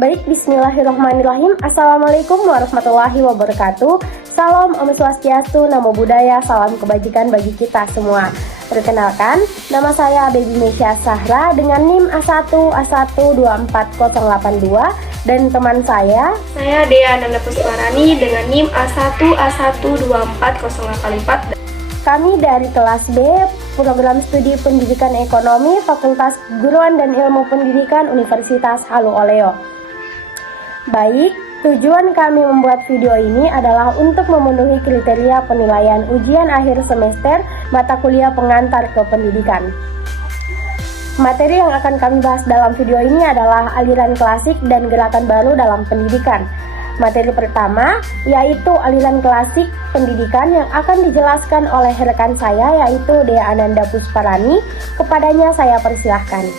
Baik, bismillahirrahmanirrahim. Assalamualaikum warahmatullahi wabarakatuh. Salam Om Swastiastu, Namo Buddhaya, salam kebajikan bagi kita semua. Perkenalkan, nama saya Baby Mesya Sahra dengan NIM A1A1248082 dan teman saya Dea Nanda Pusparani dengan NIM A1A1248084. Kami dari kelas B, Program Studi Pendidikan Ekonomi, Fakultas Keguruan dan Ilmu Pendidikan Universitas Halu Oleo. Baik, tujuan kami membuat video ini adalah untuk memenuhi kriteria penilaian ujian akhir semester mata kuliah pengantar ke pendidikan. Materi yang akan kami bahas dalam video ini adalah aliran klasik dan gerakan baru dalam pendidikan. Materi pertama yaitu aliran klasik pendidikan yang akan dijelaskan oleh rekan saya yaitu Dea Nanda Pusparani. Kepadanya saya persilahkan.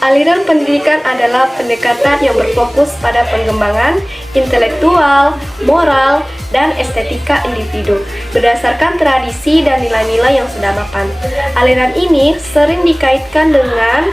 Aliran pendidikan adalah pendekatan yang berfokus pada pengembangan intelektual, moral, dan estetika individu berdasarkan tradisi dan nilai-nilai yang sudah mapan. Aliran ini sering dikaitkan dengan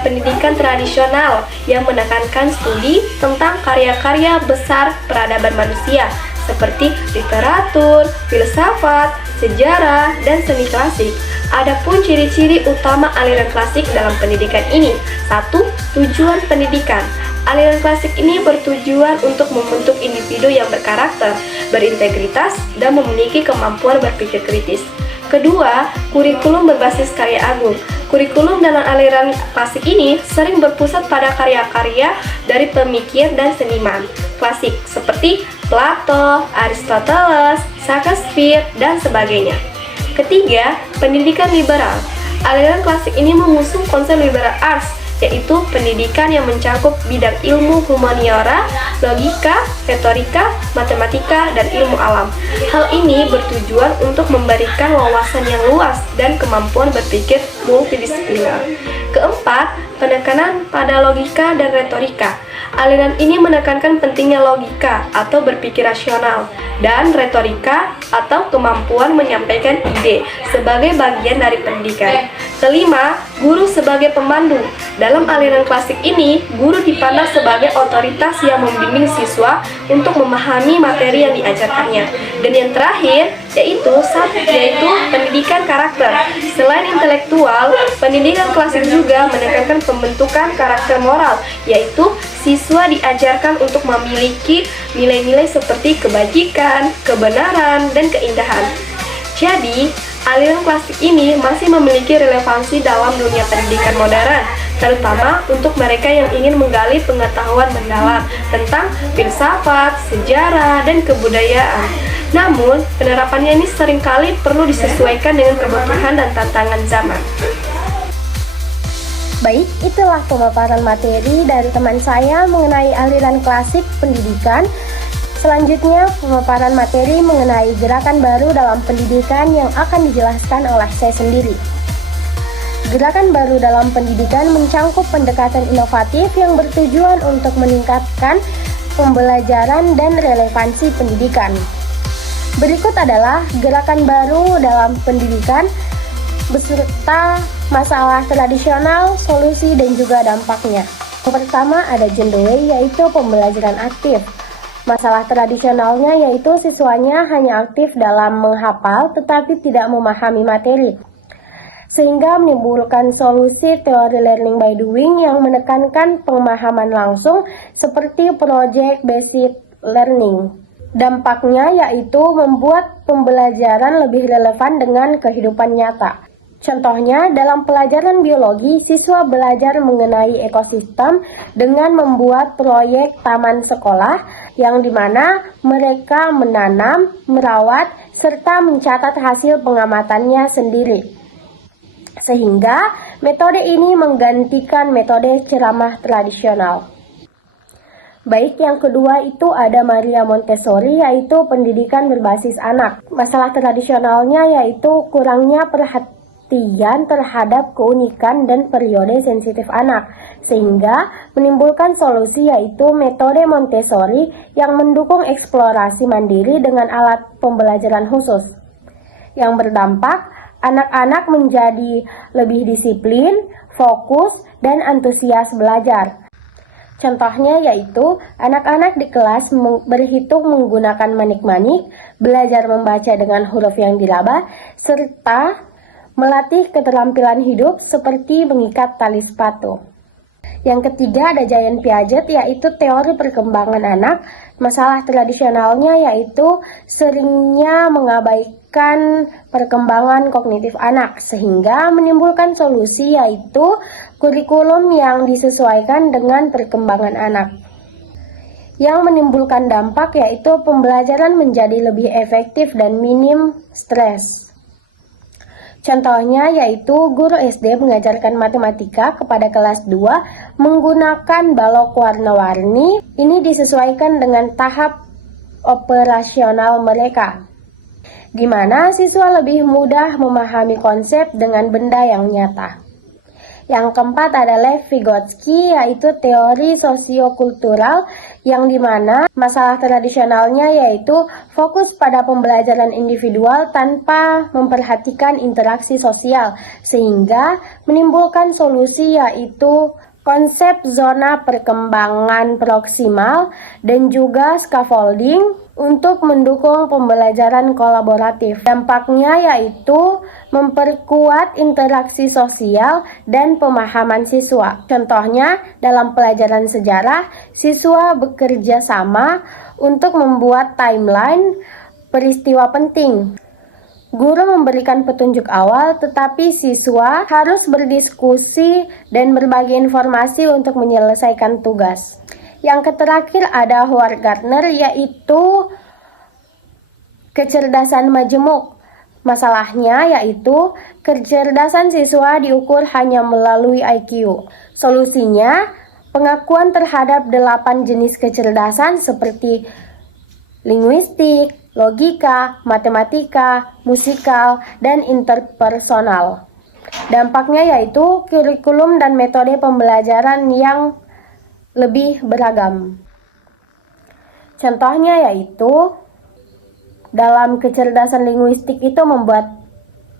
pendidikan tradisional yang menekankan studi tentang karya-karya besar peradaban manusia seperti literatur, filsafat, sejarah, dan seni klasik. Adapun ciri-ciri utama aliran klasik dalam pendidikan ini. 1. Tujuan pendidikan. Aliran klasik ini bertujuan untuk membentuk individu yang berkarakter, berintegritas, dan memiliki kemampuan berpikir kritis. Kedua, kurikulum berbasis karya agung. Kurikulum dalam aliran klasik ini sering berpusat pada karya-karya dari pemikir dan seniman klasik seperti Plato, Aristoteles, Shakespeare, dan sebagainya. Ketiga, pendidikan liberal. Aliran klasik ini mengusung konsep liberal arts, yaitu pendidikan yang mencakup bidang ilmu humaniora, logika, retorika, matematika, dan ilmu alam. Hal ini bertujuan untuk memberikan wawasan yang luas dan kemampuan berpikir multidisipliner. Keempat, penekanan pada logika dan retorika. Aliran ini menekankan pentingnya logika atau berpikir rasional dan retorika atau kemampuan menyampaikan ide sebagai bagian dari pendidikan. Kelima, guru sebagai pemandu. Dalam aliran klasik ini, guru dipandang sebagai otoritas yang membimbing siswa untuk memahami materi yang diajarkannya. Dan yang terakhir, yaitu pendidikan karakter. Selain intelektual, pendidikan klasik juga menekankan pembentukan karakter moral, yaitu siswa diajarkan untuk memiliki nilai-nilai seperti kebajikan, kebenaran, dan keindahan. Jadi, aliran klasik ini masih memiliki relevansi dalam dunia pendidikan modern, terutama untuk mereka yang ingin menggali pengetahuan mendalam tentang filsafat, sejarah, dan kebudayaan. Namun, penerapannya ini seringkali perlu disesuaikan dengan kebutuhan dan tantangan zaman. Baik, itulah pemaparan materi dari teman saya mengenai aliran klasik pendidikan. Selanjutnya, pemaparan materi mengenai gerakan baru dalam pendidikan yang akan dijelaskan oleh saya sendiri. Gerakan baru dalam pendidikan mencangkup pendekatan inovatif yang bertujuan untuk meningkatkan pembelajaran dan relevansi pendidikan. Berikut adalah gerakan baru dalam pendidikan beserta masalah tradisional, solusi, dan juga dampaknya. Yang pertama ada Jendewei, yaitu pembelajaran aktif. Masalah tradisionalnya yaitu siswanya hanya aktif dalam menghafal tetapi tidak memahami materi, sehingga menimbulkan solusi teori learning by doing yang menekankan pemahaman langsung seperti project based learning. Dampaknya yaitu membuat pembelajaran lebih relevan dengan kehidupan nyata. Contohnya, dalam pelajaran biologi, siswa belajar mengenai ekosistem dengan membuat proyek taman sekolah yang dimana mereka menanam, merawat, serta mencatat hasil pengamatannya sendiri. Sehingga metode ini menggantikan metode ceramah tradisional. Baik, yang kedua itu ada Maria Montessori, yaitu pendidikan berbasis anak. Masalah tradisionalnya yaitu kurangnya perhatian terhadap keunikan dan periode sensitif anak, sehingga menimbulkan solusi yaitu metode Montessori yang mendukung eksplorasi mandiri dengan alat pembelajaran khusus. Yang berdampak, anak-anak menjadi lebih disiplin, fokus, dan antusias belajar. Contohnya yaitu anak-anak di kelas berhitung menggunakan manik-manik, belajar membaca dengan huruf yang diraba, serta melatih keterampilan hidup seperti mengikat tali sepatu. Yang ketiga ada Giant Piaget, yaitu teori perkembangan anak. Masalah tradisionalnya yaitu seringnya mengabaikan perkembangan kognitif anak, sehingga menimbulkan solusi yaitu kurikulum yang disesuaikan dengan perkembangan anak. Yang menimbulkan dampak yaitu pembelajaran menjadi lebih efektif dan minim stres. Contohnya yaitu guru SD mengajarkan matematika kepada kelas 2 menggunakan balok warna-warni. Ini disesuaikan dengan tahap operasional mereka, di mana siswa lebih mudah memahami konsep dengan benda yang nyata. Yang keempat ada Lev Vygotsky, yaitu teori sosiokultural, yang dimana masalah tradisionalnya yaitu fokus pada pembelajaran individual tanpa memperhatikan interaksi sosial, sehingga menimbulkan solusi yaitu konsep zona perkembangan proksimal dan juga scaffolding untuk mendukung pembelajaran kolaboratif. Dampaknya yaitu memperkuat interaksi sosial dan pemahaman siswa. Contohnya, dalam pelajaran sejarah, siswa bekerja sama untuk membuat timeline peristiwa penting. Guru memberikan petunjuk awal, tetapi siswa harus berdiskusi dan berbagi informasi untuk menyelesaikan tugas. Yang terakhir ada Howard Gardner, yaitu kecerdasan majemuk. Masalahnya yaitu kecerdasan siswa diukur hanya melalui IQ. Solusinya, pengakuan terhadap 8 jenis kecerdasan seperti linguistik, logika, matematika, musikal, dan interpersonal. Dampaknya yaitu kurikulum dan metode pembelajaran yang lebih beragam. Contohnya yaitu dalam kecerdasan linguistik itu membuat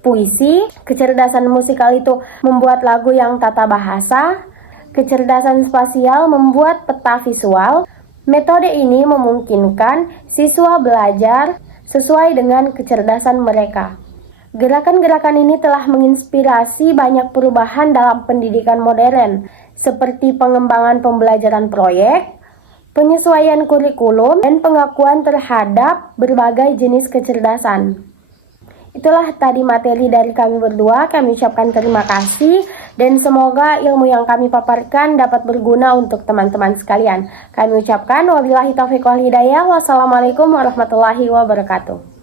puisi, kecerdasan musikal itu membuat lagu yang tata bahasa, kecerdasan spasial membuat peta visual. Metode ini memungkinkan siswa belajar sesuai dengan kecerdasan mereka. Gerakan-gerakan ini telah menginspirasi banyak perubahan dalam pendidikan modern, seperti pengembangan pembelajaran proyek, penyesuaian kurikulum, dan pengakuan terhadap berbagai jenis kecerdasan. Itulah tadi materi dari kami berdua. Kami ucapkan terima kasih dan semoga ilmu yang kami paparkan dapat berguna untuk teman-teman sekalian. Kami ucapkan wabillahi taufiq wal hidayah. Wassalamualaikum warahmatullahi wabarakatuh.